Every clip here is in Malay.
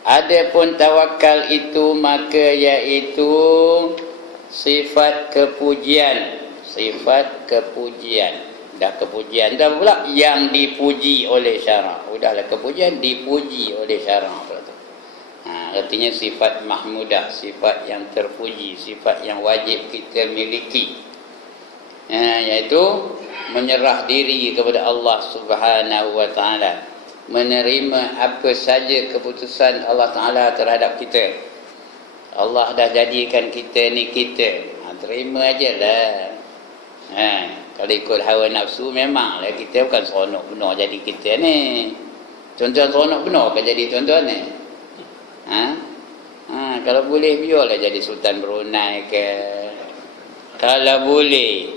Adapun tawakal itu maka iaitu sifat kepujian. Sifat kepujian. Dah kepujian dah pula yang dipuji oleh syarak. Udahlah kepujian dipuji oleh syarak pula tu. Artinya sifat mahmudah, sifat yang terpuji, sifat yang wajib kita miliki. Iaitu menyerah diri kepada Allah Subhanahu wa taala, menerima apa saja keputusan Allah taala terhadap kita. Allah dah jadikan kita ni kita, terima ajalah. Kalau ikut hawa nafsu memanglah kita bukan seronok benar jadi kita ni. Tuan-tuan seronok benar ke jadi tuan-tuan ni? Kalau boleh biarlah jadi Sultan Brunei ke. Kalau boleh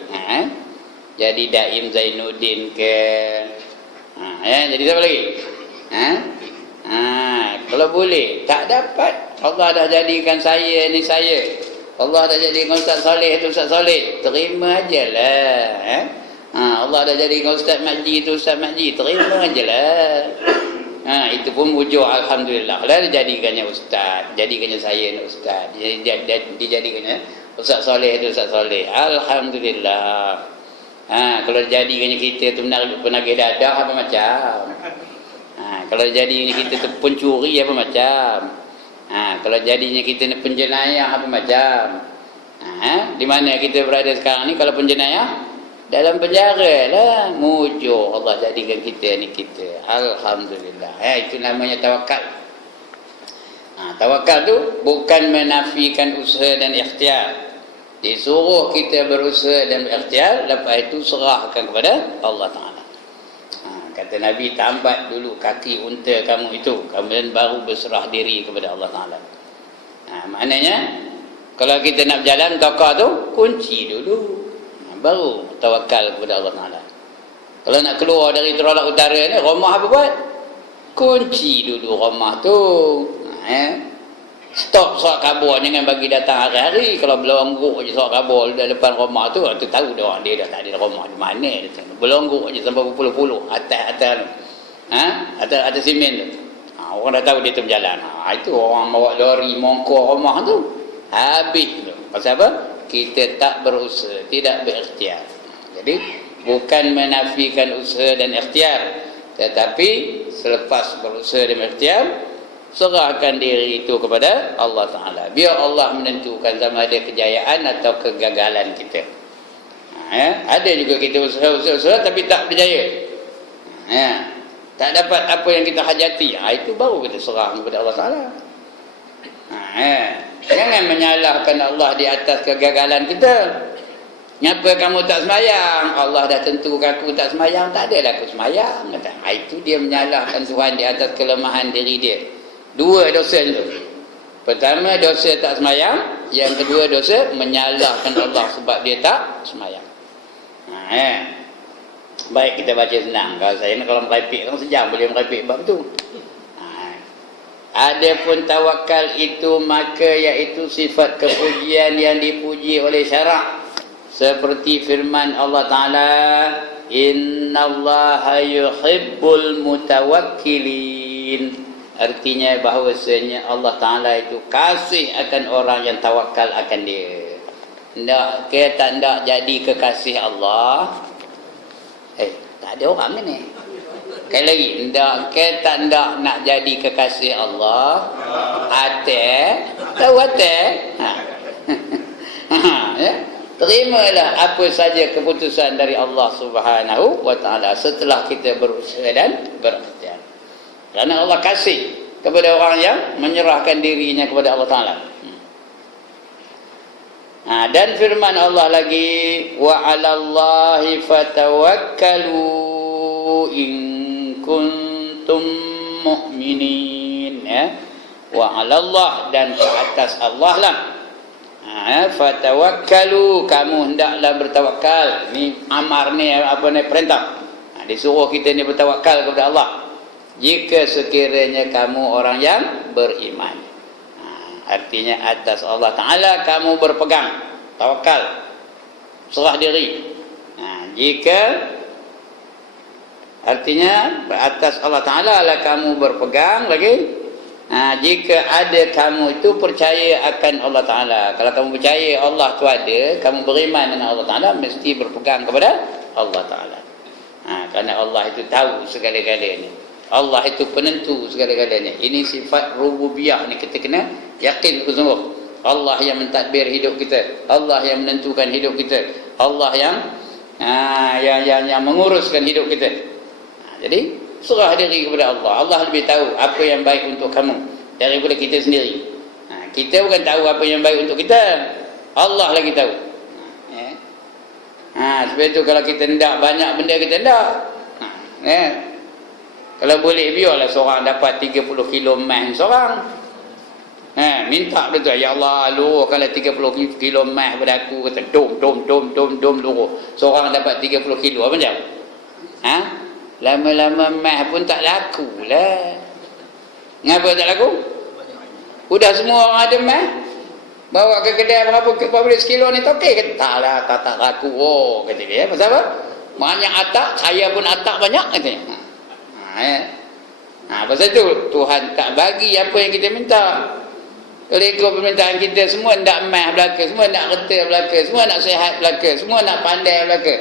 jadi Daim Zainuddin ke. Jadi siapa lagi? Kalau boleh, tak dapat, Allah dah jadikan saya ni saya. Allah dah jadikan Ustaz Saleh tu Ustaz Saleh, terima ajalah. Allah dah jadikan Ustaz Makji tu Ustaz Makji, terima ajalah. Itu pun wujud alhamdulillah lah dijadikannya ustaz, jadikannya saya ni ustaz, dijadikannya Ustaz Soleh tu Ustaz Soleh, alhamdulillah. Kalau jadikannya kita tu penagih dadah apa macam, kalau jadinya kita tu pencuri apa macam, kalau jadinya kita ni penjenayah apa macam. Di mana kita berada sekarang ni? Kalau penjenayah dalam penjara lah, mujur Allah jadikan kita ni kita, alhamdulillah. Itu namanya tawakal. Tawakal tu bukan menafikan usaha dan ikhtiar. Disuruh kita berusaha dan berikhtiar, lepas itu serahkan kepada Allah Ta'ala. Kata Nabi, tambat dulu kaki unta kamu itu, kemudian baru berserah diri kepada Allah Ta'ala. Maknanya kalau kita nak berjalan tokar tu, kunci dulu, baru tawakal kepada Allah Ta'ala. Kalau nak keluar dari Terolak Utara ni, rumah apa buat? Kunci dulu rumah tu. Stop sorak kabur, jangan bagi datang hari-hari. Kalau belongguk je sorak kabur di depan rumah tu, tu tahu dah orang dia dah tak ada rumah di mana. Belongguk je sampai berpuluh-puluh atas atas simen tu. Orang dah tahu dia tu berjalan. Itu orang bawa lori mongkor rumah tu, habis tu. Pasal apa? Kita tak berusaha, tidak berikhtiar. Jadi bukan menafikan usaha dan ikhtiar, tetapi selepas berusaha dan berikhtiar, serahkan diri itu kepada Allah Ta'ala. Biar Allah menentukan sama ada kejayaan atau kegagalan kita. Ada juga kita usaha tapi tak berjaya, tak dapat apa yang kita hajati, itu baru kita serah kepada Allah Ta'ala. Jangan menyalahkan Allah di atas kegagalan kita. Kenapa kamu tak semayang? Allah dah tentukan aku tak semayang, tak adalah aku semayang. Itu dia menyalahkan Tuhan di atas kelemahan diri dia. Dua dosa itu. Pertama, dosa tak semayang. Yang kedua, dosa menyalahkan Allah sebab dia tak semayang. Baik, kita baca senang. Kalau saya ni kalau merepek kan sejam boleh merepek bab tu. Adapun tawakal itu maka iaitu sifat kepujian yang dipuji oleh syarak, seperti firman Allah Ta'ala, innallaha yuhibbul mutawakkilin. Artinya bahawasanya Allah Ta'ala itu kasih akan orang yang tawakal akan dia. Tak nak jadi kekasih Allah. Tak ada orang ni. Sekali lagi, tak nak jadi kekasih Allah. Tahu terimalah apa saja keputusan dari Allah Subhanahu wa Ta'ala setelah kita berusaha dan berikhtiar. Kerana Allah kasih kepada orang yang menyerahkan dirinya kepada Allah Ta'ala. Dan firman Allah lagi, wa 'alallahi fatawakkalu in kuntum mu'minin. Wa 'alallah, dan ke atas Allah lah. Fatawakkalu, kamu hendaklah bertawakal. Ni amar ni, perintah. Disuruh kita ni bertawakal kepada Allah. Jika sekiranya kamu orang yang beriman. Artinya atas Allah Ta'ala kamu berpegang, tawakal, serah diri. Jika artinya atas Allah Ta'ala lah kamu berpegang lagi, Jika ada kamu itu percaya akan Allah Ta'ala. Kalau kamu percaya Allah tu ada, kamu beriman dengan Allah Ta'ala, mesti berpegang kepada Allah Ta'ala. Kerana Allah itu tahu segala-galanya. Allah itu penentu segala-galanya. Ini sifat rububiyah ni, kita kena yakin sungguh. Allah yang mentadbir hidup kita, Allah yang menentukan hidup kita, Allah yang menguruskan hidup kita. Jadi serah diri kepada Allah. Allah lebih tahu apa yang baik untuk kamu daripada kita sendiri. Kita bukan tahu apa yang baik untuk kita, Allah lagi tahu. Sebab itu kalau kita hendak banyak benda, kita hendak. Kalau boleh biarlah seorang dapat 30 kilo emas seorang. Minta betul, ya Allah, lu kalau 30 kilo emas pada aku, kata dom luruh. Seorang dapat 30 kilo apa macam? Lama-lama emas pun tak laku lah. Ngapa tak laku? Udah semua orang ada emas, bawa ke kedai berapa sekilo ni tokek, kata tak lah, tak laku. Kata dia, pasal apa? Banyak atak, saya pun atak banyak katanya. Pasal tu Tuhan tak bagi apa yang kita minta. Kalau ikut permintaan kita, semua nak emas belaka, semua nak reta belaka, semua nak sihat belaka, semua nak pandai belaka.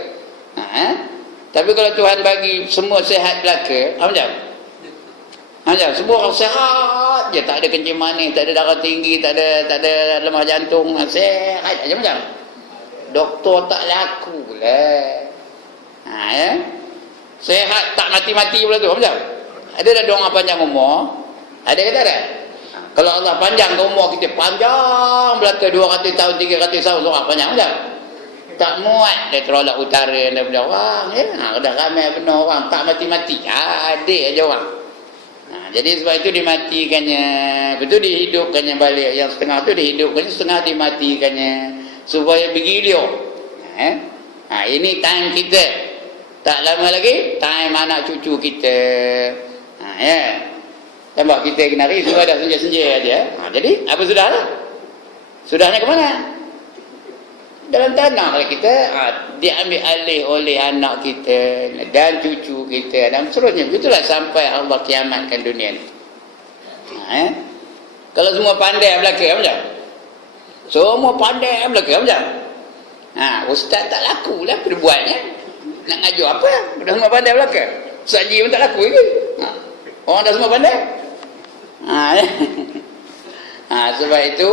Tapi kalau Tuhan bagi semua sihat belaka, macam? Semua orang sihat je, tak ada kencing manis, tak ada darah tinggi, tak ada lemah jantung, sihat aja macam. Doktor tak laku lah. Sihat tak mati-mati pula tu, macam? Ada dah doa panjang umur? Ada ke tak ada? Kalau Allah panjang umur kita, panjang belaka 200 tahun, 300 tahun, orang panjang macam? Tak muat dia terolak utara daripada orang, dah ramai benar orang, tak mati-mati. Ada aja orang. Jadi sebab itu dimatikannya, betul dihidupkannya balik. Yang setengah tu dihidupkannya, setengah dimatikannya, supaya bergilir. Ini time kita. Tak lama lagi time anak cucu kita. Tambah kita kenari sudah dah senja-senja aja. Jadi apa sudahlah? Sudahnya ke mana? Dalam tanah kita, diambil alih oleh anak kita dan cucu kita dan seterusnya. Begitulah sampai Allah kiamatkan dunia ni. Kalau semua pandai belaka macam? Semua pandai belaka macam? Ustaz tak laku lah perbuatnya. Nak ngajar apa? Dah semua pandai belaka. Saji pun tak laku ke? Orang dah semua pandai. Sebab itu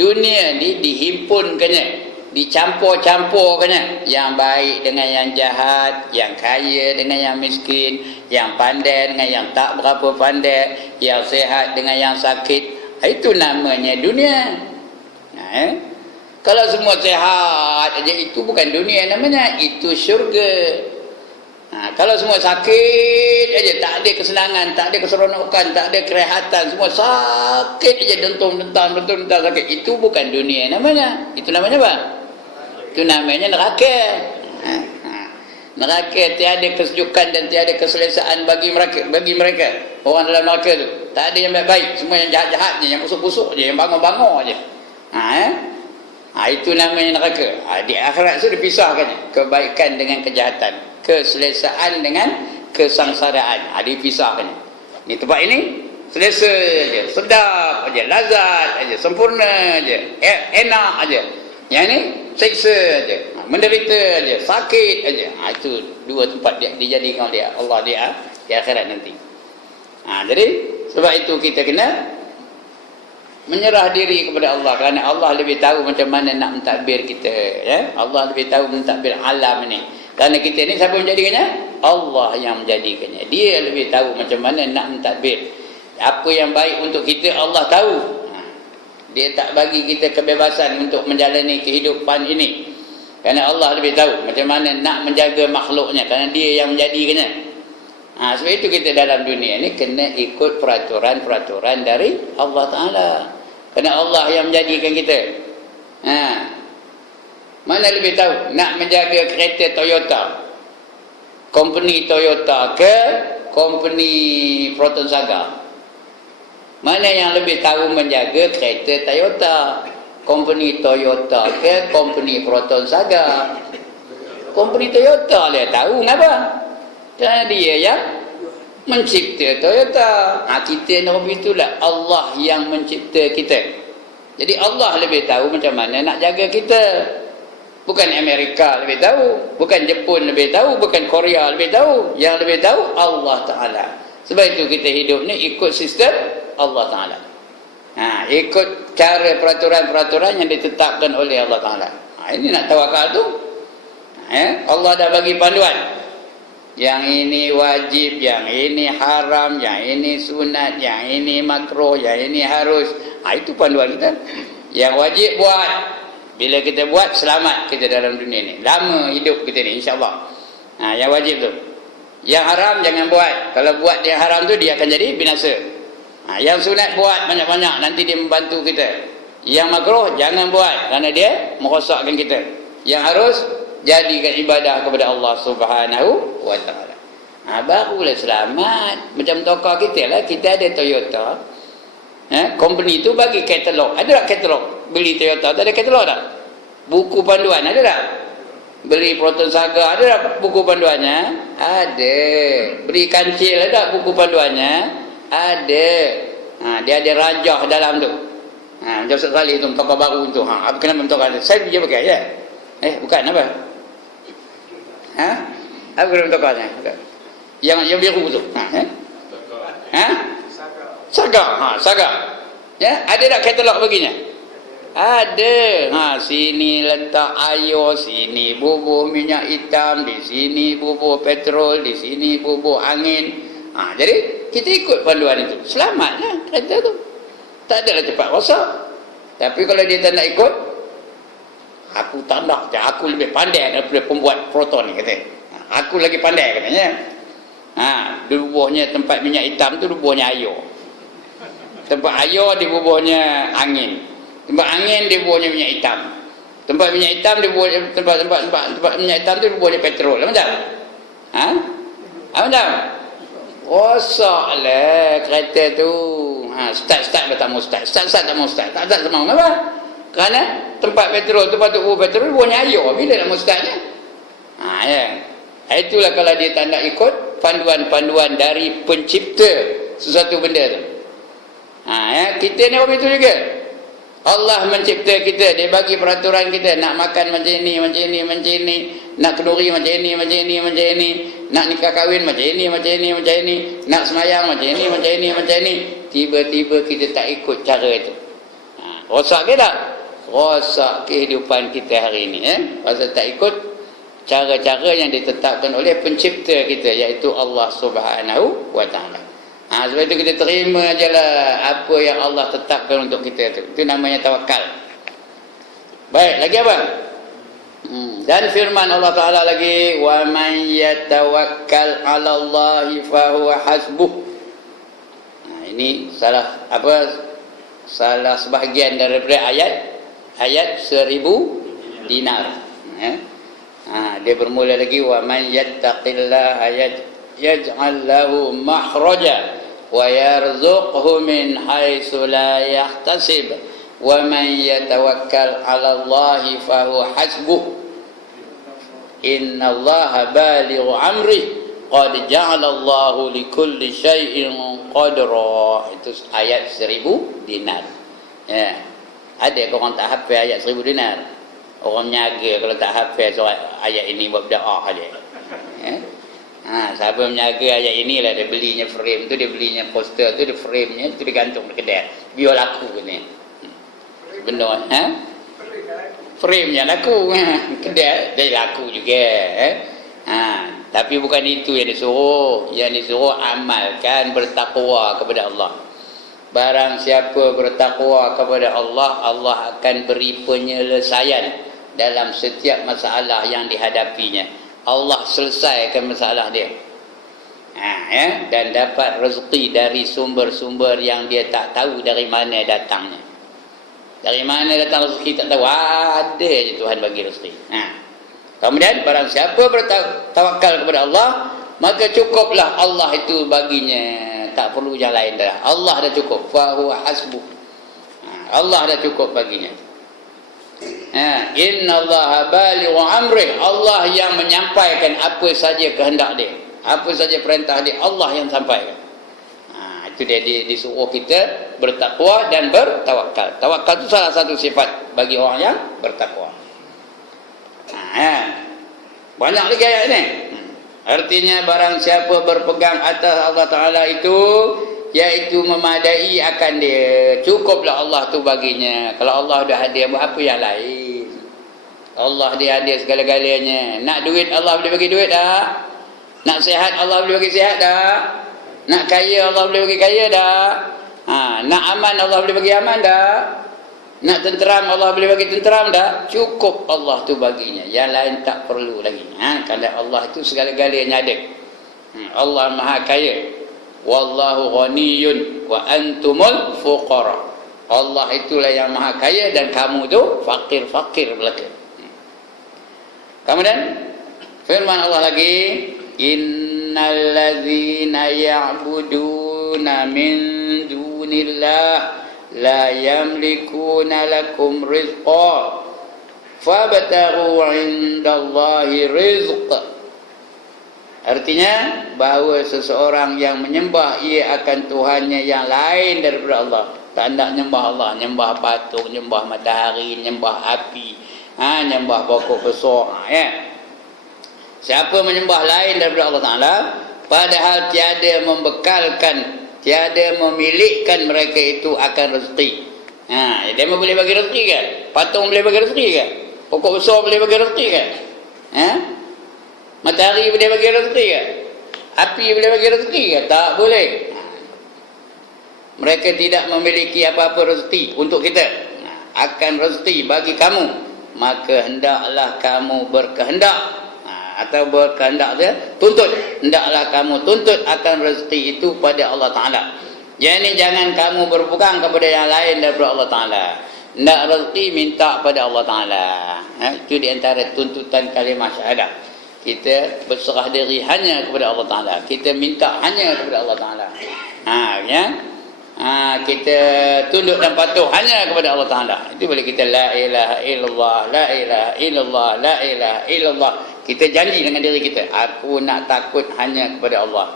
dunia ni dihimpunkannya, dicampur-campurkannya, yang baik dengan yang jahat, yang kaya dengan yang miskin, yang pandai dengan yang tak berapa pandai, yang sehat dengan yang sakit. Itu namanya dunia. Kalau semua sehat aja, itu bukan dunia namanya, itu syurga. Kalau semua sakit aja, tak ada kesenangan, tak ada keseronokan, tak ada kerehatan, semua sakit aja, dentum-dentam sakit, itu bukan dunia namanya. Itu namanya apa? Itu namanya neraka. Neraka tiada kesejukan dan tiada keselesaan bagi mereka. Orang dalam neraka tu tak ada yang baik-baik, semua yang jahat-jahat je, yang busuk-busuk je, yang bangun-bangun je. Itu namanya neraka. Di akhirat tu dipisahkan kebaikan dengan kejahatan, keselesaan dengan kesangsaraan. Dipisahkan. Di tempat ini selesa aja, sedap aja, lazat aja, sempurna aja, enak aja. Yang ni seksa aja, menderita aja, sakit aja. Itu dua tempat dia dijadikan oleh Allah di akhirat nanti. Jadi sebab itu kita kena menyerah diri kepada Allah, kerana Allah lebih tahu macam mana nak mentadbir kita, Allah lebih tahu mentadbir alam ni. Kerana kita ni siapa menjadikannya? Allah yang menjadikannya. Dia lebih tahu macam mana nak mentadbir. Apa yang baik untuk kita, Allah tahu. Dia tak bagi kita kebebasan untuk menjalani kehidupan ini, kerana Allah lebih tahu macam mana nak menjaga makhluknya, kerana dia yang menjadikannya. Sebab itu kita dalam dunia ni kena ikut peraturan-peraturan dari Allah Ta'ala, kerana Allah yang menjadikan kita. Mana lebih tahu nak menjaga kereta Toyota, company Toyota ke company Proton Saga? Mana yang lebih tahu menjaga kereta Toyota, company Toyota ke company Proton Saga? Company Toyota dia tahu. Kenapa? Kerana dia yang mencipta Toyota. Kita nak begitulah. Allah yang mencipta kita. Jadi Allah lebih tahu macam mana nak jaga kita. Bukan Amerika lebih tahu, bukan Jepun lebih tahu, bukan Korea lebih tahu. Yang lebih tahu Allah Ta'ala. Sebab itu kita hidup ni ikut sistem Allah Ta'ala. Ikut cara peraturan-peraturan yang ditetapkan oleh Allah Ta'ala. Ini nak tawakal tu. Allah dah bagi panduan. Yang ini wajib, yang ini haram, yang ini sunat, yang ini makruh, yang ini harus. Itu panduan kita. Yang wajib buat. Bila kita buat, selamat kita dalam dunia ni. Lama hidup kita ni, insyaAllah. Yang wajib tu. Yang haram jangan buat. Kalau buat yang haram tu, dia akan jadi binasa. Yang sunat buat banyak-banyak, nanti dia membantu kita. Yang makruh jangan buat, kerana dia merosakkan kita. Yang harus, jadikan ibadah kepada Allah Subhanahu wa Ta'ala. Barulah selamat. Macam tokoh kita lah, kita ada Toyota. Company tu bagi katalog. Ada tak katalog? Beli Toyota tu ada katalog tak? Buku panduan ada tak? Beli Proton Saga ada tak buku panduannya? Ada. Beli Kancil ada tak buku panduannya? Ada. Dia ada rajah dalam tu. Macam Ustaz Salih tu, tokoh baru tu. Apa kenapa tokoh tu? Saya dia pakai je. Bukan apa? Apa kenapa tokohnya? Yang biru tu. Saga. Saga. Ya, ada tak katalog baginya? Ada. Sini letak air, sini bubur minyak hitam, di sini bubur petrol, di sini bubur angin. Jadi kita ikut panduan itu. Selamatlah kereta tu. Tak adalah cepat rosak. Tapi kalau dia tak nak ikut, aku tak nak. Aku lebih pandai daripada pembuat Proton ni kata. Aku lagi pandai katanya. Bubuhnya tempat minyak hitam tu bubuhnya air. Tempat air di bubuhnya angin. Tempat angin di bubuhnya minyak hitam. Tempat minyak hitam di bubuhnya tempat minyak hitam tu di bubuhnya petrol. Macam? Macam? Rosaklah kereta tu. Start tak mau start. Start tak mau start. Tak mau apa? Kerana tempat petrol tu patut bubur petrol bubuhnya air. Bila nak mau startnya? Ya. Itulah kalau dia tak nak ikut panduan-panduan dari pencipta sesuatu benda tu. Kita ni orang itu juga. Allah mencipta kita, dia bagi peraturan kita, nak makan macam ini, macam ini, macam ini, nak kenduri macam ini, macam ini, macam ini, nak nikah kahwin macam ini, macam ini, macam ini, nak semayang macam ini, macam ini, macam ini. Tiba-tiba kita tak ikut cara itu. Rosak ke tak? Rosak kehidupan kita hari ini. Pasal tak ikut cara-cara yang ditetapkan oleh pencipta kita, iaitu Allah Subhanahu wa Ta'ala. Sebab itu kita terima je lah apa yang Allah tetapkan untuk kita tu. Itu namanya tawakal. Baik, lagi apa? Dan firman Allah Ta'ala lagi, wa man yatawakkal 'ala Allahi fa huwa hasbuh. Ini salah sebahagian daripada ayat 1000 dinar. Dia bermula lagi, wa man yattaqillaha yaj'al lahu makhraja wa yarzuqhu min haitsu la yahtasib wa man yatawakkal 'ala Allahi fa huwa hasbuh innallaha balighu amri qad ja'ala Allahu likulli syai'in qadra. Itu ayat 1000 dinar. Ada ke orang tak hafal ayat 1000 dinar? Orang menyaga kalau tak hafal surah ayat ini buat berdoa aja. Siapa menjaga ayat ini lah, dia belinya frame tu, dia belinya poster tu, dia frame-nya tu dia gantung di kedai. Biar laku ni. Benda frame-nya laku. Kedai dia laku juga. Tapi bukan itu yang disuruh. Yang disuruh amalkan bertakwa kepada Allah. Barang siapa bertakwa kepada Allah, Allah akan beri penyelesaian dalam setiap masalah yang dihadapinya. Allah selesaikan masalah dia. Dan dapat rezeki dari sumber-sumber yang dia tak tahu dari mana datangnya. Dari mana datang rezeki tak tahu. Ada je Tuhan bagi rezeki. Kemudian barang siapa bertawakal kepada Allah, maka cukuplah Allah itu baginya. Tak perlu yang lain dah. Allah dah cukup. Fa huwa hasbuh. Allah dah cukup baginya. Innallaha balighu amrih. Allah yang menyampaikan apa saja kehendak dia. Apa saja perintah dia, Allah yang sampaikan. Itu dia disuruh kita bertakwa dan bertawakal. Tawakal itu salah satu sifat bagi orang yang bertakwa. Banyak lagi ayat ini. Artinya barang siapa berpegang atas Allah Ta'ala itu, iaitu memadai akan dia, cukuplah Allah tu baginya. Kalau Allah dah hadir, buat apa yang lain? Allah dia hadir segala-galanya. Nak duit, Allah boleh bagi duit dah. Nak sihat, Allah boleh bagi sihat dah. Nak kaya, Allah boleh bagi kaya dah. Nak aman, Allah boleh bagi aman dah. Nak tenteram, Allah boleh bagi tenteram dah. Cukup Allah tu baginya. Yang lain tak perlu lagi. Kerana Allah itu segala-galanya ada. Allah Maha Kaya. Wallahu ghaniyun wa antumul fuqara. Allah itulah yang Maha Kaya dan kamu tu fakir-fakir belaka. Kemudian firman Allah lagi, innal ladzina ya'buduna min dunillah la yamlikuna lakum rizqa fabtaghu 'indallahi rizq. Artinya bahawa seseorang yang menyembah ia akan Tuhannya yang lain daripada Allah. Tak nak nyembah Allah, nyembah patung, nyembah matahari, nyembah api, nyembah pokok besar, ya. Siapa menyembah lain daripada Allah Ta'ala, padahal tiada membekalkan, tiada memilikkan mereka itu akan rezeki. Dia boleh bagi rezeki kan? Patung boleh bagi rezeki kan? Pokok besar boleh bagi rezeki kan? Matahari boleh bagi rezeki kan? Api boleh bagi rezeki kan? Tak boleh. Mereka tidak memiliki apa-apa rezeki untuk kita. Akan rezeki bagi kamu, maka hendaklah kamu berkehendak, atau berkehendak dia tuntut, hendaklah kamu tuntut akan rezeki itu pada Allah Ta'ala. Jadi jangan kamu berpegang kepada yang lain daripada Allah Ta'ala. Hendak rezeki minta pada Allah Ta'ala. Itu di antara tuntutan kalimah syahadah. Kita berserah diri hanya kepada Allah Ta'ala. Kita minta hanya kepada Allah Ta'ala. Kita tunduk dan patuh hanya kepada Allah Ta'ala. Itu boleh kita la ilaha illallah, la ilaha illallah, la ilaha illallah. Kita janji dengan diri kita, aku nak takut hanya kepada Allah.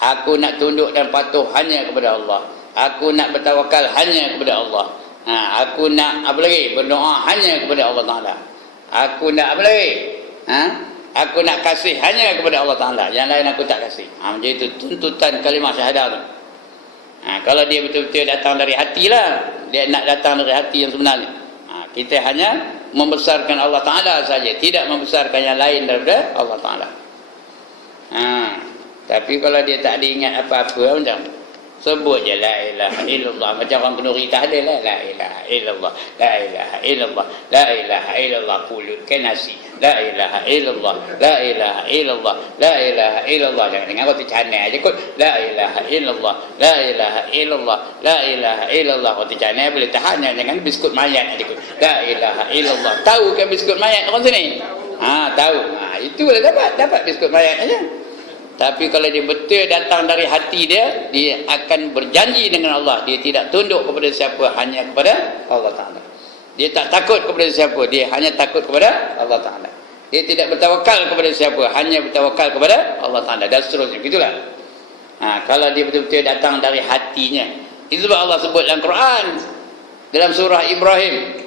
Aku nak tunduk dan patuh hanya kepada Allah. Aku nak bertawakal hanya kepada Allah. Aku nak apa lagi? Berdoa hanya kepada Allah Ta'ala. Aku nak apa lagi? Aku nak kasih hanya kepada Allah Ta'ala. Yang lain aku tak kasih. Jadi itu tuntutan kalimah syahadah tu. Kalau dia betul-betul datang dari hati lah, dia nak datang dari hati yang sebenarnya. Kita hanya membesarkan Allah Ta'ala saja, tidak membesarkan yang lain daripada Allah Ta'ala. Tapi kalau dia tak diingat apa-apa macam sebut je la ilaha illallah, macam orang kenduri tak ada lah, la ilaha illallah, la ilaha illallah, la ilaha illallah, pulutkan nasi, la ilaha illallah, la ilaha illallah, la ilaha illallah. Jangan dengar waktu canai aja kot, la ilaha illallah, la ilaha illallah, la ilaha illallah. Waktu canai boleh tahan, jangan biskut mayat aja kot, la ilaha illallah. Tahu kan biskut mayat orang sini? Tahu. Itu boleh dapat biskut mayat aja. Tapi kalau dia betul datang dari hati dia, dia akan berjanji dengan Allah. Dia tidak tunduk kepada siapa, hanya kepada Allah Ta'ala. Dia tak takut kepada siapa, dia hanya takut kepada Allah Ta'ala. Dia tidak bertawakal kepada siapa, hanya bertawakal kepada Allah Ta'ala, dan seterusnya. Begitulah. Kalau dia betul-betul datang dari hatinya. Itu sebab Allah sebut dalam Quran, dalam surah Ibrahim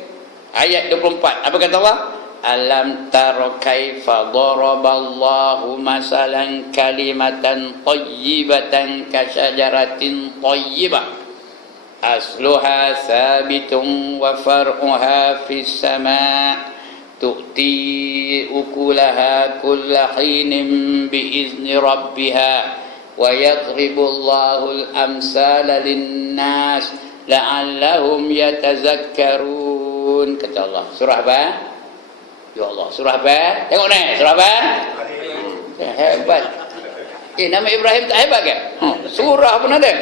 ayat 24. Apa kata Allah? Alam taro kaifa daraballahu masalan kalimatan tayyibatan kasyajaratin tayyibah asluha sabitun wa far'uha fis sama' tu'ti ukulaha kulla hinin biizni rabbiha wa yadribullahu al-amsala linnas la'allahum yatazakkarun. Kata Allah. Surah apa? Ya Allah, surah apa? Tengok ni, surah apa? Hebat. Nama Ibrahim tak hebat ke? Surah pun ada.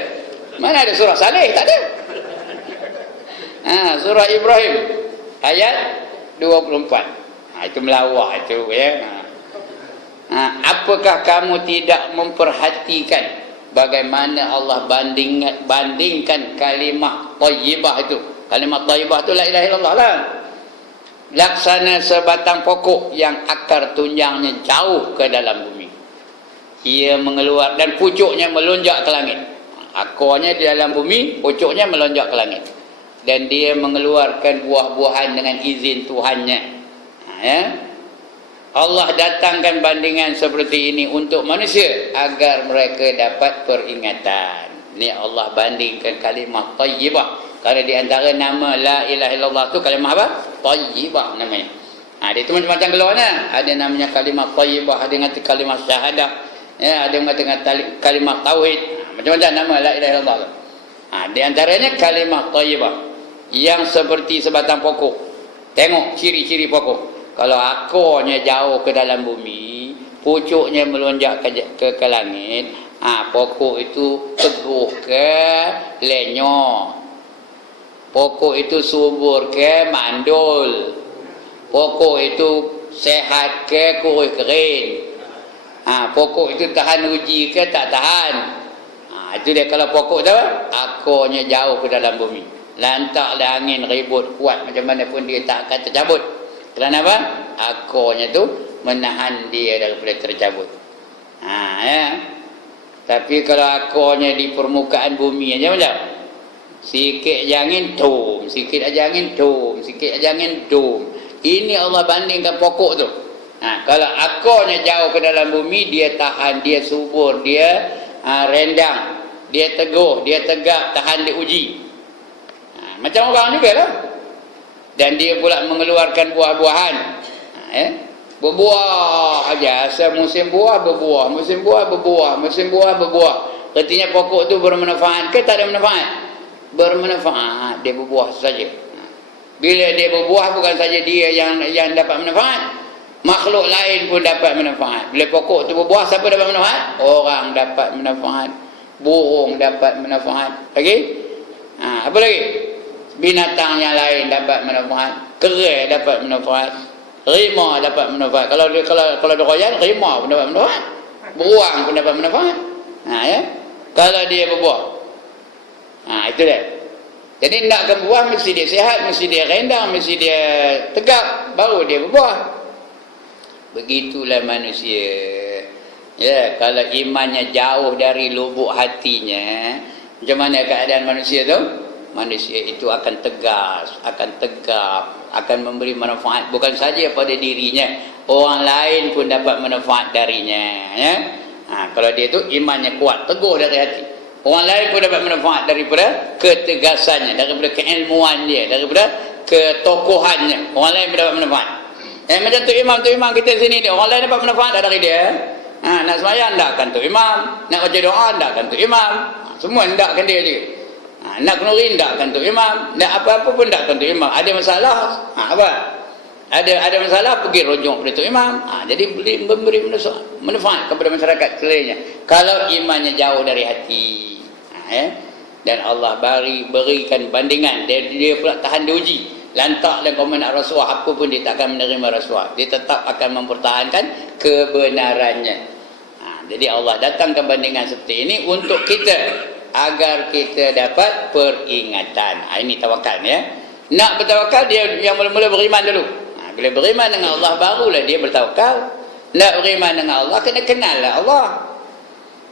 Mana ada surah Saleh? Tak ada. Surah Ibrahim ayat 24. Itu melawak itu ya. Apakah kamu tidak memperhatikan bagaimana Allah bandingkan kalimah thayyibah itu? Kalimah thayyibah itu la ilaha illallah lah. Laksana sebatang pokok yang akar tunjangnya jauh ke dalam bumi, ia mengeluar dan pucuknya melonjak ke langit. Akarnya di dalam bumi, pucuknya melonjak ke langit. Dan dia mengeluarkan buah-buahan dengan izin Tuhannya. Ya. Allah datangkan bandingan seperti ini untuk manusia agar mereka dapat peringatan. Ni Allah bandingkan kalimah tayyibah. Kalau di antara nama la ilaha illallah tu kalimah apa? Tayyibah namanya. Dia tu macam-macam keluar nah. Ada namanya kalimah tayyibah, ada yang kata kalimah syahadah, ya, ada yang kata kalimah tauhid. Macam-macam nama la ilaha illallah. Di antaranya kalimah tayyibah yang seperti sebatang pokok. Tengok ciri-ciri pokok. Kalau akarnya jauh ke dalam bumi, pucuknya melonjak ke langit, pokok itu teguh ke lenyok. Pokok itu subur ke mandul. Pokok itu sehat ke kurus kering. Pokok itu tahan uji ke tak tahan. Itu dia kalau pokok tu akarnya jauh ke dalam bumi. Lantaklah angin ribut kuat macam mana pun dia tak akan tercabut. Kerana apa? Akarnya tu menahan dia daripada tercabut. Ya. Tapi kalau akarnya di permukaan bumi aja macam sikit aja angin tum, sikit aja angin tum, sikit aja angin tum. Ini Allah bandingkan pokok tu. Kalau akarnya jauh ke dalam bumi, dia tahan, dia subur, dia rendang, dia teguh, dia tegak, tahan diuji. Macam orang juga lah. Dan dia pula mengeluarkan buah-buahan. Berbuah aja. Musim buah berbuah, musim buah berbuah, musim buah berbuah. Artinya pokok tu bermanfaat ke tak ada manfaat? Bermanfaat, dia berbuah saja. Bila dia berbuah, bukan saja dia yang dapat manfaat, makhluk lain pun dapat manfaat. Bila pokok tu berbuah, siapa dapat manfaat? Orang dapat manfaat, burung dapat manfaat. Lagi? Apa lagi? Binatang yang lain dapat manfaat, kera dapat manfaat, rimau dapat manfaat. Kalau dia royan, rimau pun dapat manfaat, beruang pun dapat manfaat. Ya. Kalau dia berbuah, itu dia. Jadi nakkan buah mesti dia sihat, mesti dia rendang, mesti dia tegak, baru dia berbuah. Begitulah manusia. Ya, kalau imannya jauh dari lubuk hatinya, macam mana keadaan manusia tu? Manusia itu akan tegas, akan tegap, akan memberi manfaat bukan saja pada dirinya, orang lain pun dapat manfaat darinya. Ya? Kalau dia itu imannya kuat, teguh dari hati, orang lain pun dapat manfaat daripada ketegasannya, daripada keilmuan dia, daripada ketokohannya. Orang lain pun dapat manfaat. Macam tu imam kita sini ni, orang lain dapat manfaat dari dia. Nak sembahyang ndakkan tu imam, nak baca doa ndakkan tu imam, semua ndakkan dia juga. Nak kenuri ndakkan tu imam, nak apa-apa pun ndakkan tu imam. Ada masalah, apa? Ada masalah pergi rujuk pada tu imam. Jadi memberi manfaat kepada masyarakat sekelilingnya. Kalau imannya jauh dari hati. Dan Allah berikan bandingan, dia pula tahan diuji. Lantak dan komen nak rasuah, apa pun dia tak akan menerima rasuah. Dia tetap akan mempertahankan kebenarannya. Jadi Allah datangkan bandingan seperti ini untuk kita, agar kita dapat peringatan. Ini tawakal ya. Nak bertawakal, dia yang mula-mula beriman dulu. Bila beriman dengan Allah, barulah dia bertawakal. Nak beriman dengan Allah, kena kenal lah Allah.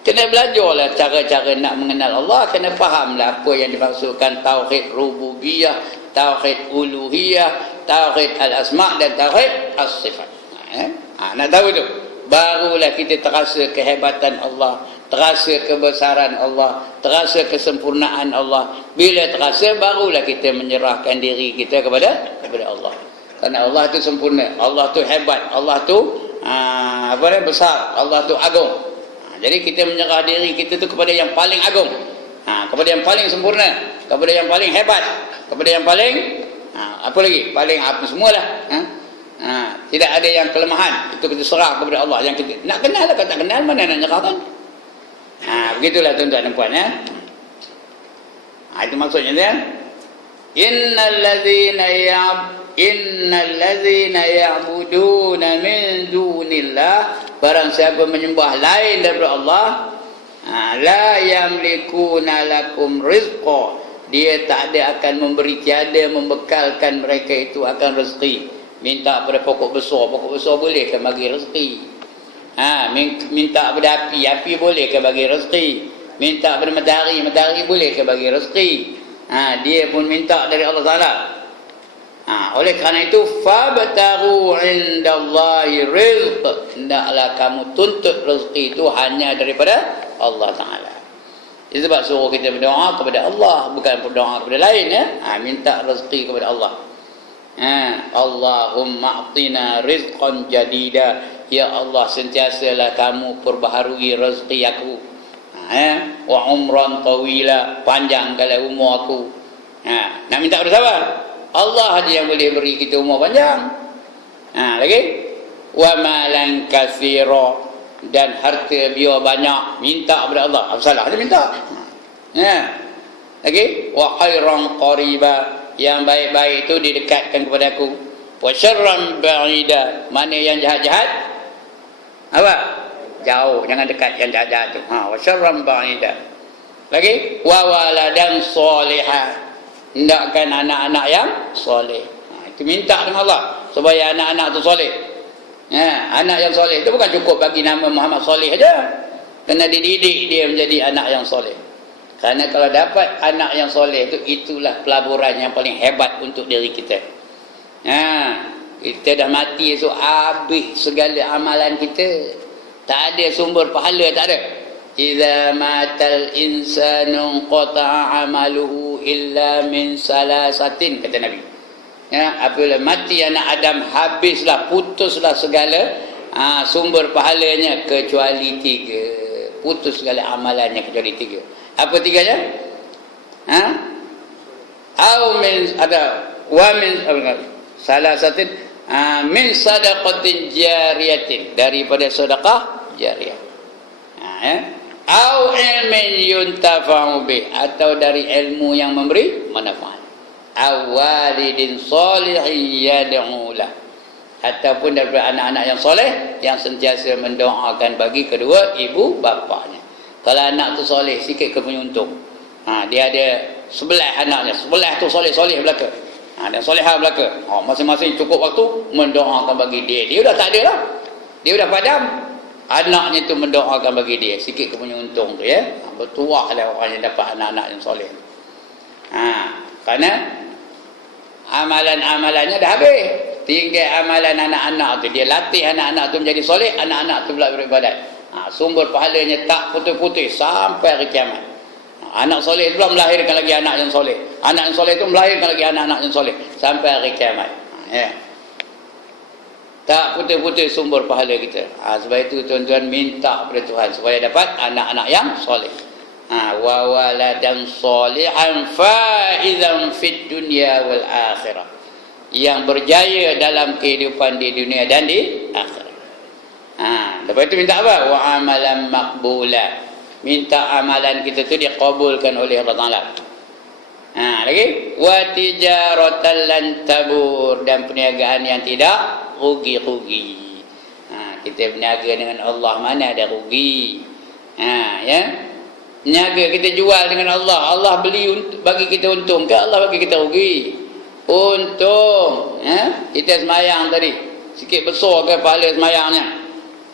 Kena belajarlah cara-cara nak mengenal Allah. Kena fahamlah apa yang dimaksudkan tauhid rububiyah, tauhid uluhiyah, tauhid al-asma' dan tauhid as-sifat. Nak tahu tu, barulah kita terasa kehebatan Allah, terasa kebesaran Allah, terasa kesempurnaan Allah. Bila terasa, barulah kita menyerahkan diri kita kepada Allah. Kerana Allah tu sempurna, Allah tu hebat, Allah tu besar, Allah tu agung. Jadi kita menyerah diri kita tu kepada yang paling agung, kepada yang paling sempurna, kepada yang paling hebat, kepada yang paling apa lagi? Paling apa semualah. Tidak ada yang kelemahan. Itu kita serah kepada Allah. Yang kita nak kenal lah, kalau tak kenal mana nak nyerahkan. Begitulah tuan-tuan dan puan ya. Itu maksudnya dia. Innal ladzina ya'buduna min dunillah, barang siapa menyembah lain daripada Allah, la yamlikuna lakum rizqa, dia tak ada akan memberi, tiada membekalkan mereka itu akan rezeki. Minta pada pokok besar boleh kan bagi rezeki. Minta pada api, api boleh ke bagi rezeki. Minta pada matahari, matahari boleh ke bagi rezeki. Dia pun minta dari Allah Ta'ala. Oleh kerana itu, fabtaru indallahi rizq, hendaklah kamu tuntut rezeki itu hanya daripada Allah Ta'ala. Itu sebab suruh kita berdoa kepada Allah, bukan berdoa kepada lain, ya. Minta rezeki kepada Allah. Allahumma a'tina rizqan jadida, ya Allah, sentiasalah kamu perbaharui rezeki aku. Wa umran tawila, panjangkanlah umur aku. Nak minta pada siapa? Allah saja yang boleh beri kita umur panjang. Lagi, wa malan katsira, dan harta biar banyak, minta kepada Allah. Apa salah dia minta? Lagi, wa khairan qariba, yang baik-baik itu didekatkan kepada aku. Wa syarran ba'ida, mana yang jahat-jahat apa? Jauh, jangan dekat yang jahat-jahat tu. Wa syarran ba'ida. Lagi, wa waladan salihah, hendakkan anak-anak yang soleh. Itu minta dengan Allah supaya anak-anak tu soleh. Anak yang soleh itu bukan cukup bagi nama Muhammad Soleh saja, kena dididik dia menjadi anak yang soleh. Kerana kalau dapat anak yang soleh itu, itulah pelaburan yang paling hebat untuk diri kita. Kita dah mati esok, habis segala amalan kita, tak ada sumber pahala, tak ada. Idza matal insanu qata'a amaluhu illa min salasatin, kata Nabi. Apabila mati anak Adam, habislah, putuslah segala sumber pahalanya kecuali 3. Putus segala amalannya kecuali 3. Apa 3-nya? Au min ada wa min salasatin min sadaqatin jariyatin, daripada sedekah jariah. Au ilmin yuntafa'u bih, atau dari ilmu yang memberi manfaat. Aw walidin salihin yad'u lah, ataupun daripada anak-anak yang soleh yang sentiasa mendoakan bagi kedua ibu bapanya. Kalau anak tu soleh, sikit ke penyuntung. Dia ada 11 anaknya, 11 tu soleh-soleh belaka. Dan solehah belaka. Masing-masing cukup waktu mendoakan bagi dia. Dia dah tak ada lah, dia dah padam. Anaknya tu mendoakan bagi dia, sikit ke penyuntung tu, ya. Bertuah lah orang yang dapat anak-anak yang soleh. Kerana amalan-amalannya dah habis, tinggal amalan anak-anak tu. Dia latih anak-anak tu menjadi soleh, anak-anak tu pula beribadat. Sumber pahalanya tak putus-putus sampai hari kiamat. Anak soleh tu pula melahirkan lagi anak yang soleh, anak yang soleh tu melahirkan lagi anak-anak yang soleh sampai hari kiamat. Tak putus-putus sumber pahala kita. Sebab itu tuan-tuan minta kepada Tuhan supaya dapat anak-anak yang soleh. Wa waladan salihan faizan fid dunya wal akhirah, yang berjaya dalam kehidupan di dunia dan di akhirat. Lepas itu minta apa? Wa amalan maqbula, minta amalan kita tu dikabulkan oleh Allah Taala. Lagi, wa tijaratan lan tabur, dan perniagaan yang tidak rugi-rugi. Kita berniaga dengan Allah, mana ada rugi. Ya, niaga kita jual dengan Allah, Allah beli bagi kita untung ke Allah bagi kita rugi? Untung. Kita semayang tadi, sikit besar ke pahala semayangnya?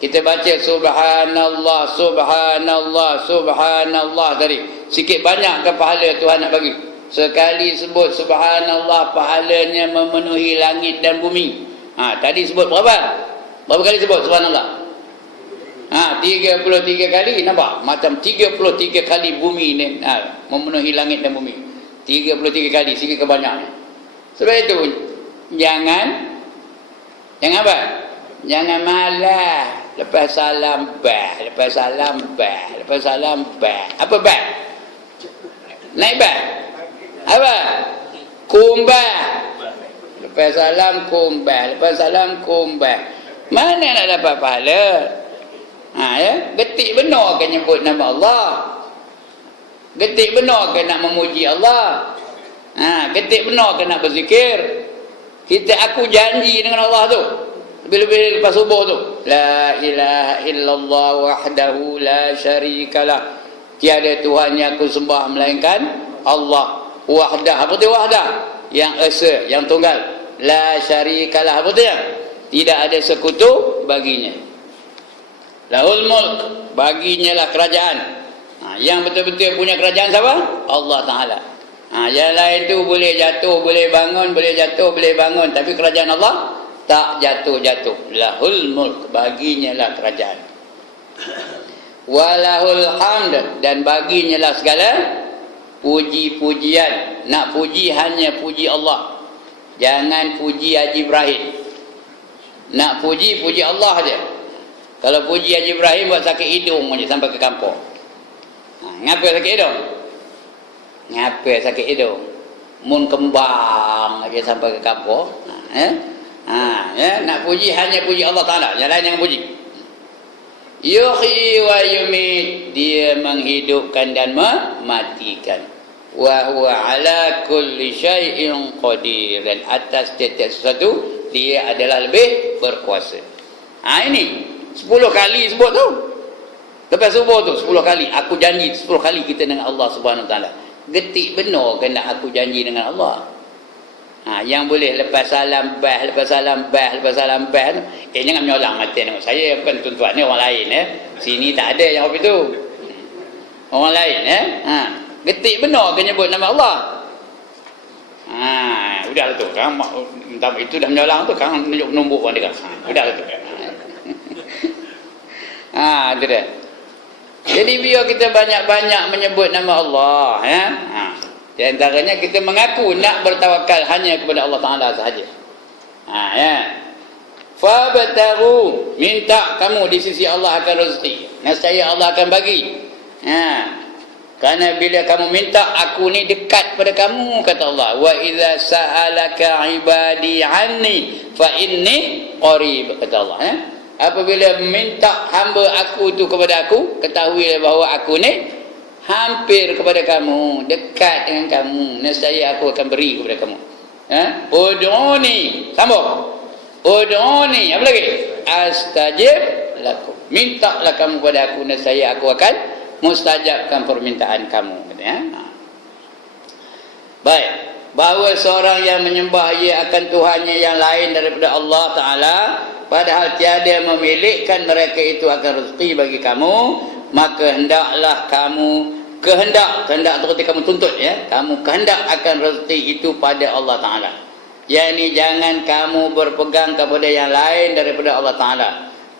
Kita baca subhanallah, subhanallah, subhanallah tadi, sikit banyak ke pahala Tuhan nak bagi? Sekali sebut subhanallah, pahalanya memenuhi langit dan bumi. Tadi sebut berapa? Berapa kali sebut subhanallah? 33 kali. Nampak? Macam 33 kali bumi ni memenuhi langit dan bumi. 33 kali, sikit kebanyaknya. Sebab itu jangan apa? Jangan malah lepas salam bah, lepas salam bah, lepas salam bah. Apa bah? Naik bah? Apa? Kumbah. Lepas salam kumbah, lepas salam kumbah. Mana nak dapat pahala? Ya, getik benar ke nyebut nama Allah? Getik benar ke nak memuji Allah? Getik benar ke nak berzikir? Aku janji dengan Allah tu, lebih-lebih lepas subuh tu, la ilaha illallah wahdahu la syarikalah, tiada Tuhan yang aku sembah melainkan Allah. Wahdah, apa tu wahdah? Yang esa, yang tunggal. La syarikalah, apa tu ya? Tidak ada sekutu baginya. Lahul mulk, baginya lah kerajaan. Yang betul-betul punya kerajaan siapa? Allah Ta'ala. Yang lain tu boleh jatuh, boleh bangun, boleh jatuh, boleh bangun, tapi kerajaan Allah tak jatuh-jatuh. Lahul mulk, baginya lah kerajaan. Walahul hamd, dan baginya lah segala puji-pujian. Nak puji hanya puji Allah, jangan puji Haji Ibrahim. Nak puji Allah aja. Kalau puji Haji Ibrahim buat sakit hidung aja sampai ke kampung. Ngapa sakit hidung? Ngapa sakit hidung? Mun kembang aja sampai ke kampung. Nak puji hanya puji Allah Ta'ala, yang lain jangan puji. Yuhyi wa yumit, dia menghidupkan dan mematikan. Wa huwa ala kulli syai'in qadir, dan atas setiap sesuatu dia adalah lebih berkuasa. Ini 10 kali sebut tu. Lepas subuh tu 10 kali, aku janji 10 kali kita dengan Allah Subhanahu Wa Taala. Getik benar ke nak aku janji dengan Allah? Yang boleh lepas salam bah, lepas salam bah, lepas salam bah, jangan menyolang mata tengok saya, bukan tuan-tuan ni, orang lain sini tak ada yang apa itu. Orang lain getik benar ke nyebut nama Allah? Udahlah tu, kan itu dah menyolang tu, kan tunjuk nombor pun dekat. Udahlah tu. Itu dah. Jadi biar kita banyak-banyak menyebut nama Allah, di antaranya kita mengaku nak bertawakal hanya kepada Allah Ta'ala sahaja. Fabtaru, minta kamu di sisi Allah akan rezeki. Nescaya Allah akan bagi. Kerana bila kamu minta, aku ni dekat pada kamu, kata Allah. Wa idza sa'alaka ibadi anni fa inni qarib, kata Allah. Apabila minta hamba aku tu kepada aku, ketahuilah bahawa aku ni hampir kepada kamu, dekat dengan kamu. Nescaya aku akan beri kepada kamu. Ud'uni, sambung. Ud'uni, apa lagi? Astajib lakum. Mintalah kamu kepada aku, nescaya aku akan mustajabkan permintaan kamu. Baik, bahawa seorang yang menyembah ia akan Tuhannya yang lain daripada Allah Ta'ala, padahal tiada memilihkan mereka itu akan rezeki bagi kamu, maka hendaklah kamu kehendak seperti kamu tuntut, kamu kehendak akan rezeki itu pada Allah Ta'ala. Yakni jangan kamu berpegang kepada yang lain daripada Allah Ta'ala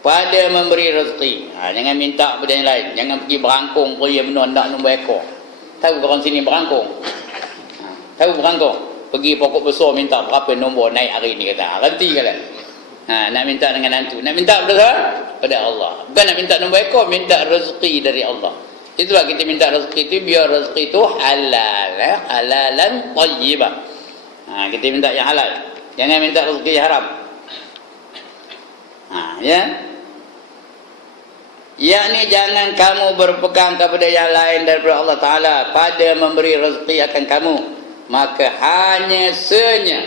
pada memberi rezeki. Jangan minta kepada yang lain. Jangan pergi berangkung pergi benar nak nombor ekor. Tahu orang sini berangkung? Tahu berangkung? Pergi pokok besar minta berapa nombor naik hari ni, kata ranti kala. Nak minta dengan hantu. Nak minta kepada siapa? Pada Allah. Bukan nak minta nombor ekor, minta rezeki dari Allah. Itulah kita minta rezeki itu, biar rezeki itu halal, halalan thayyibah. Kita minta yang halal. Jangan minta rezeki yang haram. Yakni jangan kamu berpegang kepada yang lain daripada Allah Ta'ala pada memberi rezeki akan kamu, maka hanya senya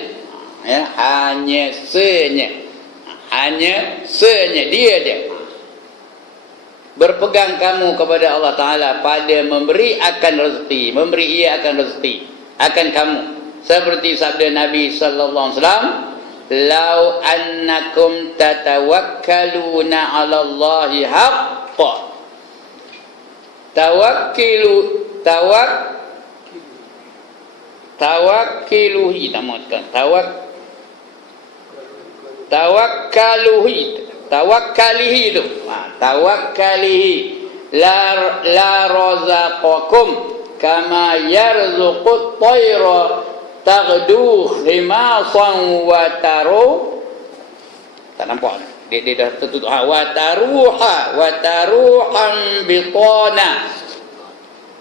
dia je berpegang kamu kepada Allah Ta'ala pada memberi akan rezeki, memberi ia akan rezeki akan kamu, seperti sabda Nabi Sallallahu Alaihi Wasallam, lau annakum tatawakkaluna ala Allahi haqqa tawakkiluhi tawakkalihi itu tawakkalihi la razaqakum kama yarzuqut tayra taghdu khimasan wa taru, tak nampak dia dah tertutup wa taruhan bitana.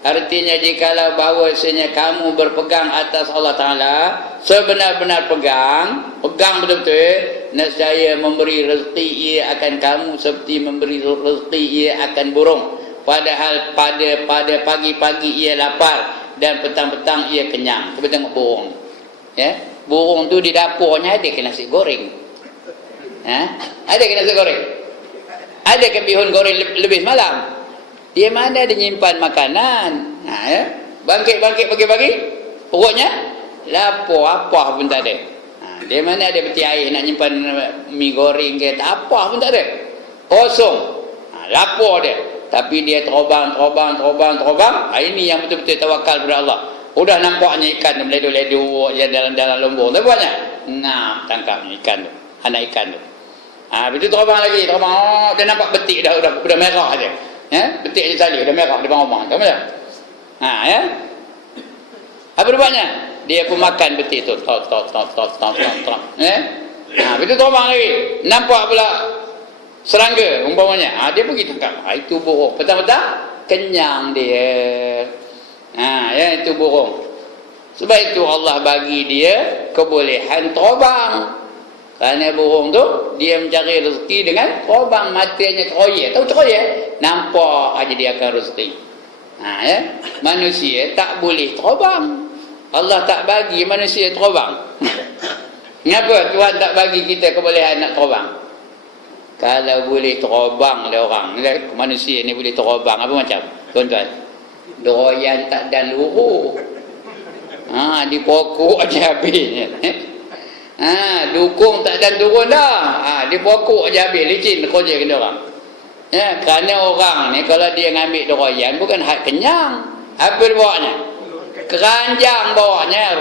Artinya jikalau bahawasanya kamu berpegang atas Allah Ta'ala sebenar-benar pegang betul-betul, nescaya memberi rezeki ia akan kamu seperti memberi rezeki ia akan burung. Padahal pada pagi-pagi ia lapar dan petang-petang ia kenyang. Cuba tengok burung. Burung tu di dapurnya ada ke nasi goreng? Ada ke nasi goreng? Ada ke bihun goreng lebih malam? Dia mana dia nyimpan makanan? Bangkit pagi-pagi, perutnya lapar, apa pun tak ada. Dia mana ada peti air nak nyimpan mi goreng ke, tak apa pun tak ada. Kosong. Lapar dia, tapi dia terobang. Ini yang betul-betul tawakal kepada Allah. Udah nampaknya ikan tu meleduk-leduk je dalam lumbur tu buatnya. Tangkap ikan tu, anak ikan tu. Begitu terobang lagi, dia nampak betik dah merah aja. Betik je tali dah merah di bawah rumah. Tahu tak? Ya. Apa dia buatnya? Dia pun makan betik tu. Begitu terobang lagi, nampak pula serangga umpamanya. Dia pergi tangkap. Itu burung. Petang-petang kenyang dia. Itu burung. Sebab itu Allah bagi dia kebolehan terbang. Kerana burung tu dia mencari rezeki dengan terbang, matanya teroyak. Tahu teroyak? Nampak aja dia akan rezeki. Manusia tak boleh terbang. Allah tak bagi manusia terbang. Kenapa Tuhan tak bagi kita kebolehan nak terbang? Kalau boleh terbang lah orang, manusia ni boleh terbang apa macam? Tuan-tuan, doyan tak dan luruh. Di pokok aja habis. Dukung tak dan turun dah. Di pokok aja habis, licin kerja kena orang. Kerana orang ni kalau dia ngambil doyan bukan hak kenyang. Apa dia bawanya? Keranjang bawanya.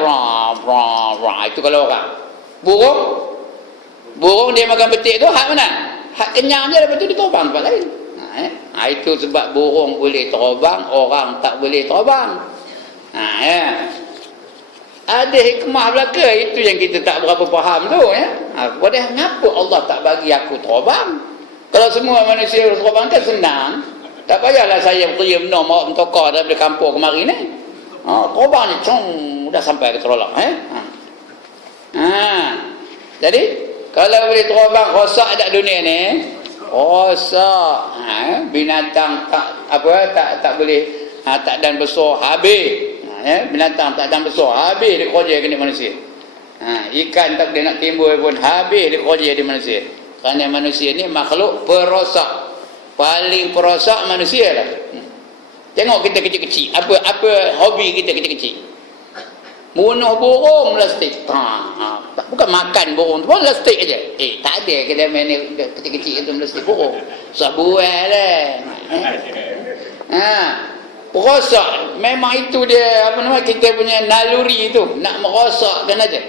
Itu kalau orang. Burung dia makan betik tu hak mana? Hak kenyang je, lepas tu dia terbang tempat lain. Itu sebab burung boleh terbang, orang tak boleh terbang. Ada hikmah belaka, itu yang kita tak berapa faham tu. Padahal kenapa Allah tak bagi aku terbang? Kalau semua manusia terbang kan senang. Tak payahlah saya bekerja benar mau mentokar daripada kampung kemari ni. Terbang je, dah sampai ke Terolak. Jadi kalau boleh terbang, rosak tak dunia ni? Rosak. Binatang tak boleh tak dan besar habis. Binatang tak dan besar habis dia kerja kena manusia. Ikan tak boleh nak timbul pun habis dia kerja di manusia. Kerana manusia ni makhluk perosak. Paling perosak manusia lah. Tengok kita kecil-kecil. Apa hobi kita kecil-kecil? Bunuh burung lastik. Bukan makan burung tu pun lastik aja. Tak ada kita main kecil-kecil itu lastik burung. Sabuai lah. Merosak. Memang itu dia kita punya naluri itu, nak merosakkan aja.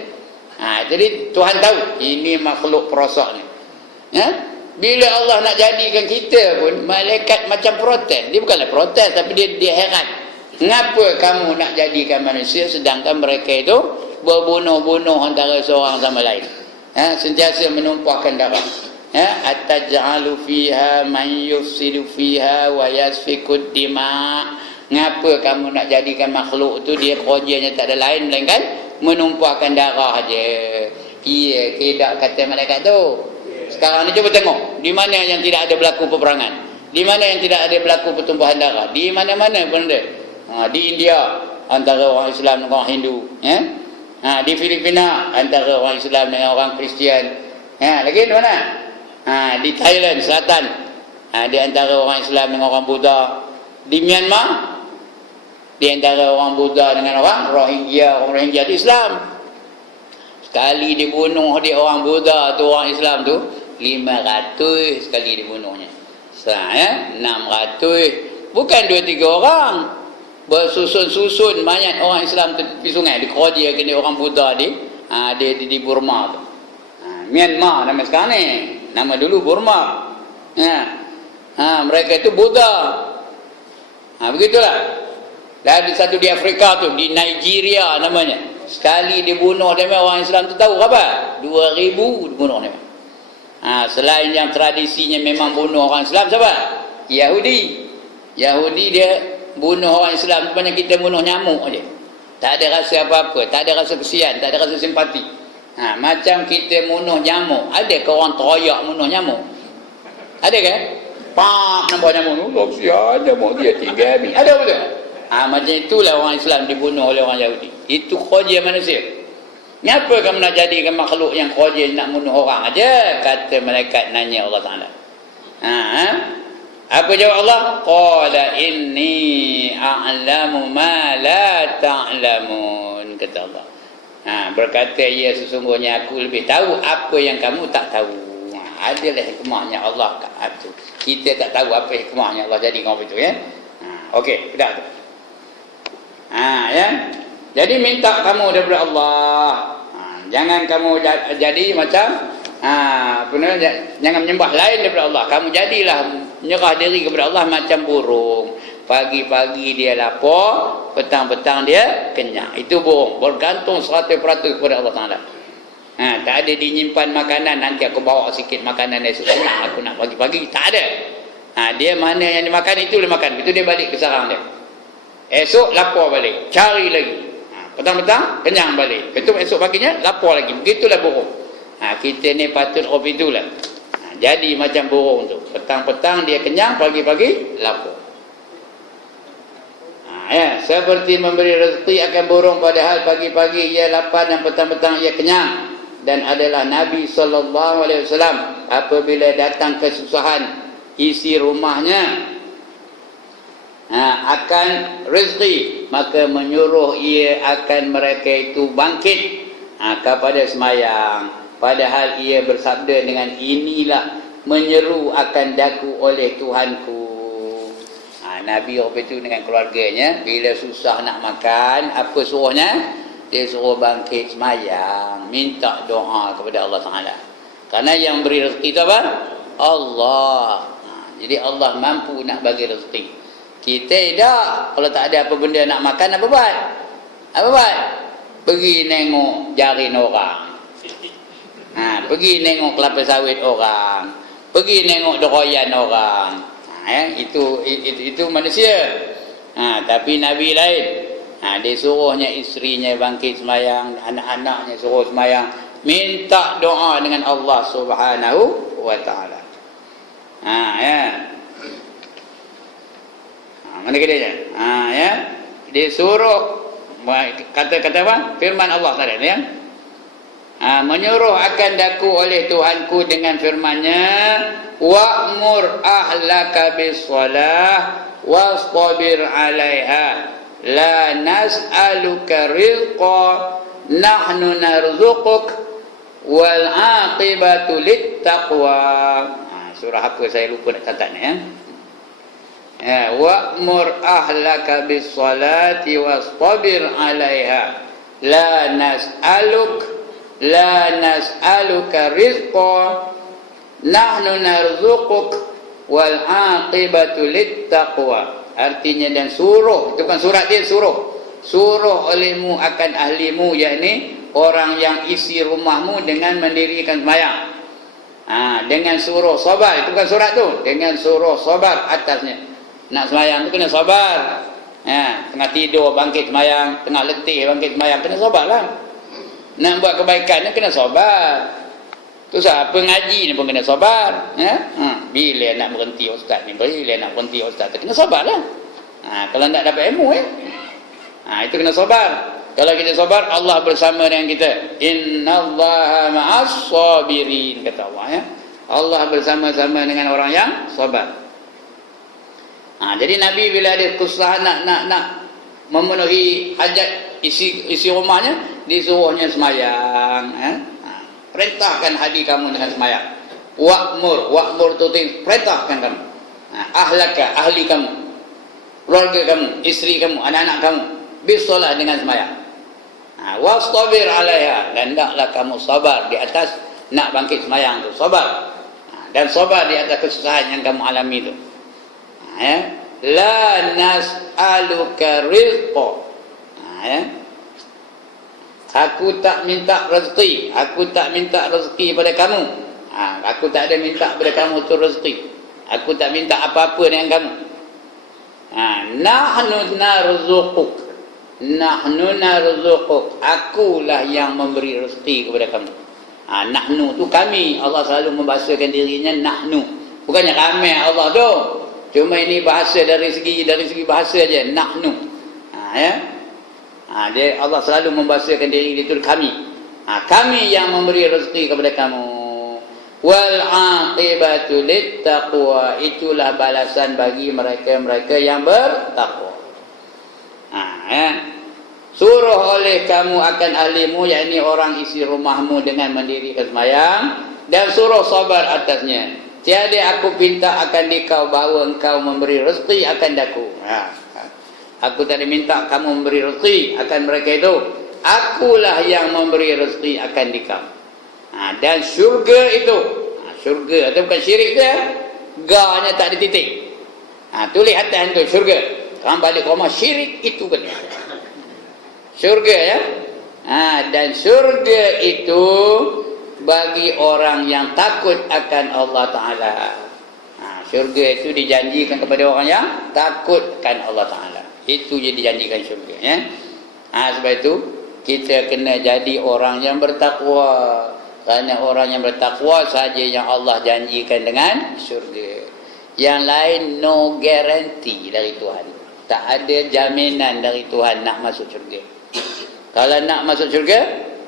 Jadi Tuhan tahu ini makhluk perosak ni. Bila Allah nak jadikan kita pun, malaikat macam protes. Dia bukanlah protes, tapi dia heran. Kenapa kamu nak jadikan manusia sedangkan mereka itu berbunuh-bunuh antara seorang sama lain? Sentiasa menumpahkan darah. Ataj'alu fiha man yufsidu fiha wa yasfikud dima. Ngapa kamu nak jadikan makhluk tu dia kerjanya tak ada lain melainkan menumpahkan darah aja? Iya, tidak kata malaikat tu. Sekarang ni cuba tengok, di mana yang tidak ada berlaku peperangan? Di mana yang tidak ada berlaku pertumpahan darah? Di mana-mana pun ada. Di India antara orang Islam dengan orang Hindu, di Filipina antara orang Islam dengan orang Kristian, lagi di mana? Di Thailand Selatan, di antara orang Islam dengan orang Buddha. Di Myanmar, di antara orang Buddha dengan orang Rohingya itu Islam. Sekali dibunuh di orang Buddha tu, orang Islam tu 500 sekali dibunuhnya. 600, bukan 2-3 orang. Bersusun-susun mayat orang Islam tu di sungai, di Korea kena orang Buddha di Burma tu. Myanmar nama sekarang ni, nama dulu Burma. Mereka itu Buddha. Begitulah. Dan satu di Afrika tu, di Nigeria namanya. Sekali dibunuh dia orang Islam tu tahu berapa? 2000 dibunuh dia. Selain yang tradisinya memang bunuh orang Islam, siapa? Yahudi dia bunuh orang Islam, sebenarnya kita bunuh nyamuk aja. Tak ada rasa apa-apa, tak ada rasa kesian, tak ada rasa simpati. Macam kita bunuh nyamuk. Ada ke orang teroyak bunuh nyamuk? Ada ke? Nampak nyamuk tu, kesian nyamuk dia tinggal habis. Ada betul? Macam itulah orang Islam dibunuh oleh orang Yahudi. Itu kerja manusia. Kenapa kamu nak jadikan makhluk yang kerja nak bunuh orang aja? Kata malaikat nanya Allah Ta'ala. Apa jawab Allah? Qala inni a'lamu ma la ta'lamun, kata Allah. Berkata ia sesungguhnya aku lebih tahu apa yang kamu tak tahu. adalah hikmahnya Allah kat tu. Kita tak tahu apa hikmahnya Allah jadi kau itu ya. Okey, dah tu. Ya. Jadi minta kamu daripada Allah. Jangan kamu jadi macam jangan menyembah lain daripada Allah. Kamu jadilah menyerah diri kepada Allah macam burung. Pagi-pagi dia lapar, petang-petang dia kenyang. Itu burung, bergantung 100% kepada Allah Taala. Tak ada dinyimpan makanan, nanti aku bawa sikit makanan esok senang aku nak pagi-pagi. Tak ada. Dia mana yang dimakan itu dia makan. Itu dia balik ke sarang dia. Esok lapar balik, cari lagi. Petang-petang kenyang balik. Betul esok paginya lapar lagi. Begitulah burung. Kita ni patut itulah. Jadi macam burung tu. Petang-petang dia kenyang, pagi-pagi lapar. Seperti memberi rezeki akan burung, padahal pagi-pagi ia lapar dan petang-petang ia kenyang. Dan adalah Nabi SAW apabila datang kesusahan isi rumahnya akan rezeki, maka menyuruh ia akan mereka itu bangkit kepada semayang, padahal ia bersabda dengan inilah menyeru akan daku oleh Tuhanku. Nabi waktu itu dengan keluarganya bila susah nak makan, apa suruhnya? Dia suruh bangkit semayang, minta doa kepada Allah Taala. Karena yang beri rezeki itu apa? Allah. Jadi Allah mampu nak bagi rezeki. Kita tak. Kalau tak ada apa benda nak makan, apa buat? Apa buat? Pergi nengok jarin orang. Pergi nengok kelapa sawit orang. Pergi nengok doyan orang. Itu manusia. Tapi Nabi lain. Dia suruhnya isterinya bangkit semayang, anak-anaknya suruh semayang, minta doa dengan Allah Subhanahu wa taala. Mana kedanya? Dia suruh kata-kata apa? Firman Allah tadi ya. Menyuruh akan daku oleh Tuhanku dengan firman-Nya, wa'mur ahlaka bis-shalah wastabir 'alaiha la nas'aluka rizqa nahnu narzuquk wal 'aqibatu lit-taqwa. Surah apa saya lupa nak catat ni ya. Wa'mur ahlaka bis-salati wastabir 'alaiha la nas'aluka rizqa nahnu narzuquk wal 'aqibatu lit-taqwa. Artinya dan suruh, itu kan surat dia suruh olehmu akan ahlimu, yakni orang yang isi rumahmu dengan mendirikan sembahyang. Dengan suruh sabar, itu kan surat tu, dengan suruh sabar atasnya. Nak sembahyang tu kena sabar. Tengah tidur bangkit sembahyang, tengah letih bangkit sembahyang, kena sabarlah. Nak buat kebaikan ni kena sabar. Tu siapa ngaji ni pun kena sabar. Bila nak berhenti ustaz ni, bila nak berhenti ustaz tu, kena sabarlah. Kalau tak dapat ilmu itu kena sabar. Kalau kita sabar, Allah bersama dengan kita. Innallaha ma'as sabirin, kata Allah ya. Allah bersama-sama dengan orang yang sabar. Jadi Nabi bila ada kesusahan nak memenuhi hajat isi rumahnya, disuruhnya semayang. Perintahkan hadi kamu dengan semayang. Wa'mur tu perintahkan kamu. Ahlaka, ahli kamu, keluarga kamu, isteri kamu, anak-anak kamu, bisolah dengan semayang. Wastabir 'alaiha, dan hendaklah kamu sabar di atas nak bangkit semayang tu, sabar. Dan sabar di atas kesusahan yang kamu alami tu. La nas'aluka rizqa. Aku tak minta rezeki. Aku tak minta rezeki pada kamu. Aku tak ada minta pada kamu tu rezeki. Aku tak minta apa-apa dengan kamu. Nahnu narzuquk. Nahnu narzuquk. Akulah yang memberi rezeki kepada kamu. Nahnu tu kami. Allah selalu membahasakan dirinya nahnu. Bukannya ramai Allah tu. Cuma ini bahasa dari segi bahasa aja. Nahnu. Dia Allah selalu membahasakan diri itu kami. Kami yang memberi rezeki kepada kamu. Wal 'aqibatu lit-taqwa, itulah balasan bagi mereka-mereka yang bertakwa. Suruh oleh kamu akan ahlimu, yakni orang isi rumahmu dengan mendirikan sembahyang, dan suruh sabar atasnya. Tiada aku pinta akan dikau bahawa engkau memberi rezeki akan daku. Aku tak minta kamu memberi rezeki akan mereka itu. Akulah yang memberi rezeki akan dikau. Dan syurga itu, syurga atau bukan syirik dia, ga-nya tak ada titik. Tulis atas tu syurga. Orang balik rumah syirik itu kan. Syurga ya. Dan syurga itu bagi orang yang takut akan Allah Ta'ala. Syurga itu dijanjikan kepada orang yang takut akan Allah Ta'ala. Itu je dijanjikan syurga ya. Sebab itu kita kena jadi orang yang bertakwa. Kerana orang yang bertakwa saja yang Allah janjikan dengan syurga. Yang lain no guarantee dari Tuhan. Tak ada jaminan dari Tuhan nak masuk syurga. Kalau nak masuk syurga,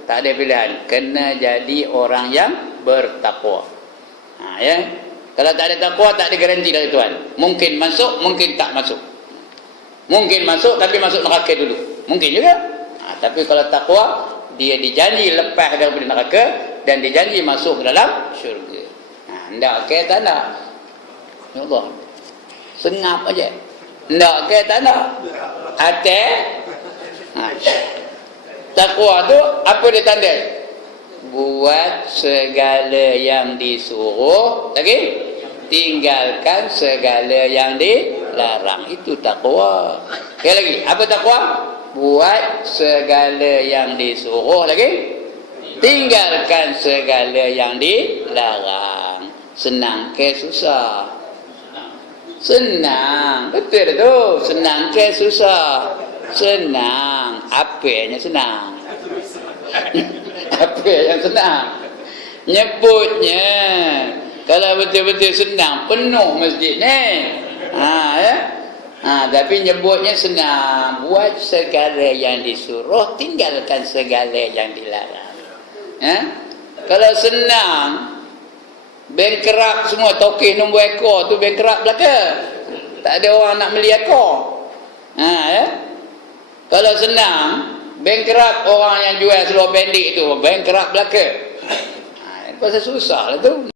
tak ada pilihan. Kena jadi orang yang bertakwa. Ya. Kalau tak ada takwa, tak ada garanti dari Tuhan. Mungkin masuk, mungkin tak masuk. Mungkin masuk, tapi masuk neraka dulu. Mungkin juga. Tapi kalau takwa, dia dijanji lepas daripada neraka dan dijanji masuk ke dalam syurga. Ndak ke tak nak. Ya Allah. Sengap aja. Ndak ke tak nak. Hati. Takwa tu apa dia tanda? Buat segala yang disuruh, lagi tinggalkan segala yang dilarang. Itu takwa. Sekali lagi, apa takwa? Buat segala yang disuruh, lagi tinggalkan segala yang dilarang. Senang ke susah? Senang. Betul tu. Senang ke susah? Senang. Apa yang senang? Apa yang senang? Nyebutnya. Kalau betul-betul senang, penuh masjid ni. Ya. Tapi nyebutnya senang. Buat segala yang disuruh, tinggalkan segala yang dilarang. Kalau senang, bengkerak semua, tokeh nombor ekor tu bengkerak belaka. Tak ada orang nak beli ekor. Ya. Kalau senang, bengkerak orang yang jual seluar pendek tu, bengkerak belaka. Pasal susah lah tu.